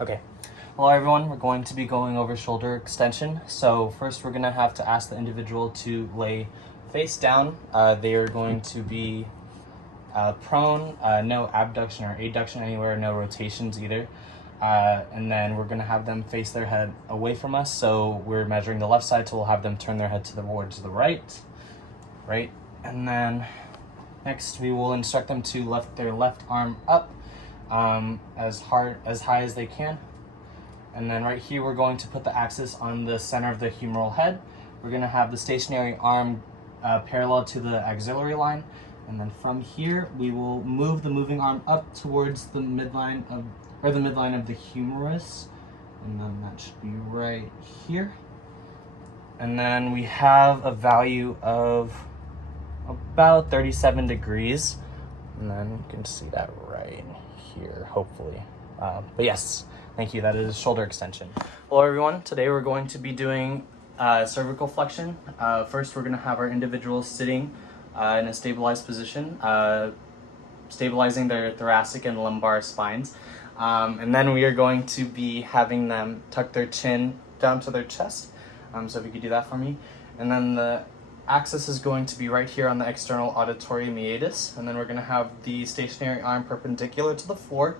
Okay. Hello everyone, we're going to be going over shoulder extension. So first we're going to have to ask the individual to lay face down. They are going to be prone, no abduction or adduction anywhere, no rotations either. And then we're going to have them face their head away from us. So we're measuring the left side, so we'll have them turn their head towards the right. And then next we will instruct them to lift their left arm up as high as they can. And then right here, we're going to put the axis on the center of the humeral head. We're going to have the stationary arm parallel to the axillary line. And then from here, we will move the moving arm up towards the midline of the humerus. And then that should be right here. And then we have a value of about 37 degrees. And then you can see that right here, hopefully. But yes. Thank you, that is shoulder extension. Hello everyone, today we're going to be doing cervical flexion. First we're going to have our individuals sitting in a stabilized position, stabilizing their thoracic and lumbar spines. And then we are going to be having them tuck their chin down to their chest. So if you could do that for me. And then the axis is going to be right here on the external auditory meatus. And then we're going to have the stationary arm perpendicular to the floor.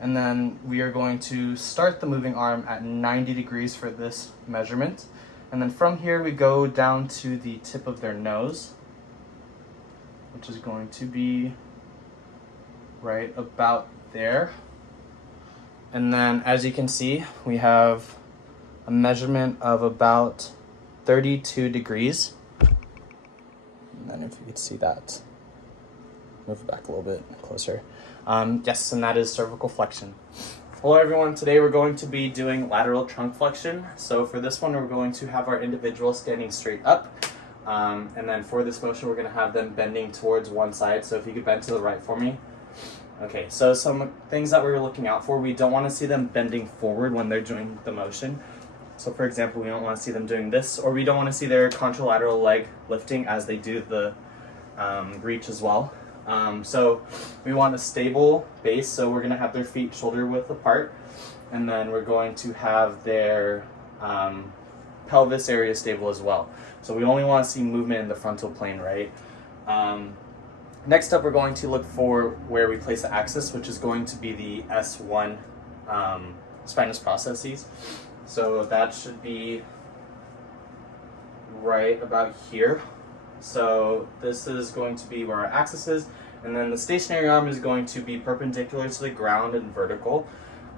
And then we are going to start the moving arm at 90 degrees for this measurement. And then from here we go down to the tip of their nose, which is going to be right about there. And then as you can see, we have a measurement of about 32 degrees. And then if you could see that, move it back a little bit closer. Yes, and that is cervical flexion. Hello everyone, today we're going to be doing lateral trunk flexion. So for this one, we're going to have our individual standing straight up. And then for this motion, we're going to have them bending towards one side. So if you could bend to the right for me. Okay, so some things that we're looking out for, we don't want to see them bending forward when they're doing the motion. So for example, we don't want to see them doing this, or we don't want to see their contralateral leg lifting as they do the reach as well. So we want a stable base, so we're going to have their feet shoulder width apart, and then we're going to have their pelvis area stable as well. So we only want to see movement in the frontal plane, right? Next up, we're going to look for where we place the axis, which is going to be the S1 spinous processes. So that should be right about here. So this is going to be where our axis is, and then the stationary arm is going to be perpendicular to the ground and vertical.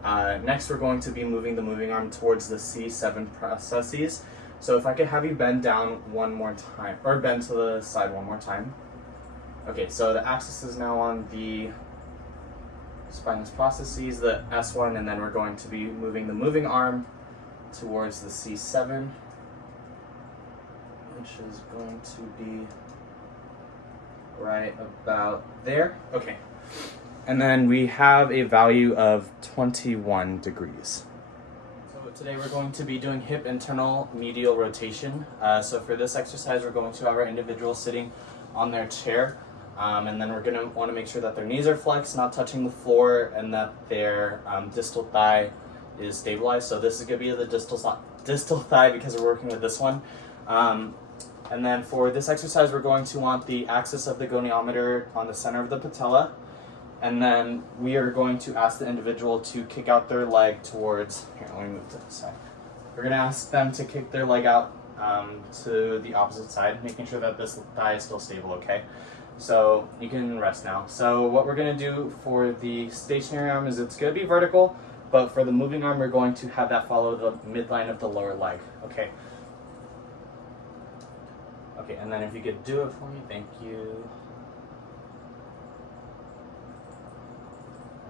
Next, we're going to be moving the moving arm towards the C7 processes. So if I could have you bend down one more time, or bend to the side one more time. Okay, so the axis is now on the spinous processes, the S1, and then we're going to be moving the moving arm towards the C7. Which is going to be right about there. Okay. And then we have a value of 21 degrees. So today we're going to be doing hip internal medial rotation. So for this exercise, we're going to have our individual sitting on their chair. And then we're going to want to make sure that their knees are flexed, not touching the floor, and that their distal thigh is stabilized. So this is going to be the distal thigh because we're working with this one. And then for this exercise, we're going to want the axis of the goniometer on the center of the patella. And then we are going to ask the individual to kick out their leg towards, here, let me move to this side. We're going to ask them to kick their leg out to the opposite side, making sure that this thigh is still stable, okay? So you can rest now. So what we're going to do for the stationary arm is it's going to be vertical, but for the moving arm, we're going to have that follow the midline of the lower leg, okay? Okay, and then if you could do it for me, thank you.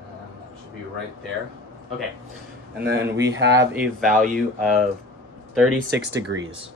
And that should be right there. Okay, and then we have a value of 36 degrees.